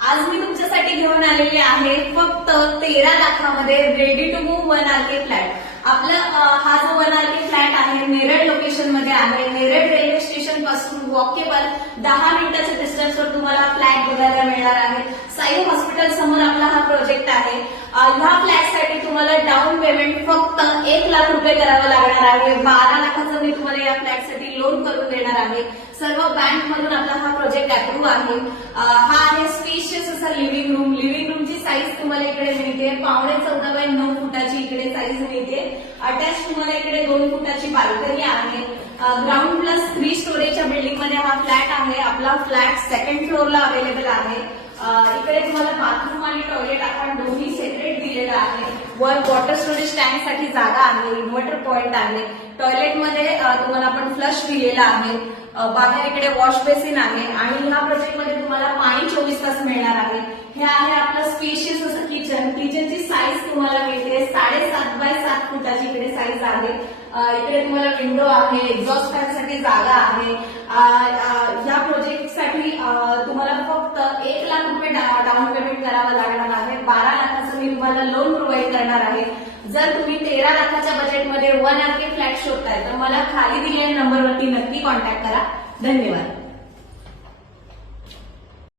आज मी तुमच्यासाठी घेऊन आलेले आहे फक्त 13 लाखामध्ये ready to move 1 RK flat. आपला हा जो 1 RK फ्लॅट आहे नेरळ लोकेशन मध्ये आहे. नेरळ रेल्वे स्टेशन पासून वॉकेबल 10 मिनिटाच्या डिस्टन्सवर तुम्हाला फ्लॅट बघायला मिळणार आहे. साई हॉस्पिटल समोर आपला हा प्रोजेक्ट आहे. ह्या फ्लॅटसाठी तुम्हाला डाऊन पेमेंट फक्त 1 लाख रुपये करावं लागणार आहे. 12 लाखाचं मी तुम्हाला या फ्लॅटसाठी लोन करून देणार आहे. सर्व बँक मधून आपला हा प्रोजेक्ट अप्रूव्ह आहे. हा आहे स्पेशियस असा लिव्हिंग रूम. लिव्हिंग रूमची साईज तुम्हाला इकडे मिळते 14.5 x 9 फुटाची इकडे साईज मिळते. अटॅच तुम्हाला इकडे 2 फुटाची बाल्कनी आहे. ग्राउंड प्लस 3 स्टोरेजच्या बिल्डिंग मध्ये हा फ्लॅट आहे. आपला फ्लॅट सेकंड फ्लोअरला अवेलेबल आहे. इकडे तुम्हाला बाथरूम आणि टॉयलेट आपण दोन्ही सेपरेट दिलेलं आहे. वर वॉटर स्टोरेज टँक साठी जागा आहे. इन्व्हर्टर पॉइंट आहे. टॉयलेटमध्ये तुम्हाला आपण फ्लश दिलेला आहे. बाहेर इकडे वॉश बेसिन आहे आणि ह्या प्रोजेक्ट मध्ये तुम्हाला पाणी 24 तास मिळणार आहे. हे आहे आपलं स्पेशियस असं किचन. किचनची साईज तुम्हाला मिळते 7.5 बाय 7 फुटाची इकडे साईज आहे. इकडे तुम्हाला विंडो आहे. एक्झॉस्ट फॅनसाठी जागा आहे. या प्रोजेक्टसाठी तुम्हाला फक्त 1 लाख रुपये डाऊन पेमेंट करावं लागणार आहे. 12 लाखाचं मी तुम्हाला लोन प्रोव्हाइड करणार आहे. जर तुम्ही 13 लाखाच्या बजेटमध्ये 1 RK फ्लॅट शोधताय तर मला खाली दिलेल्या नंबरवरती नक्की कॉन्टॅक्ट करा. धन्यवाद.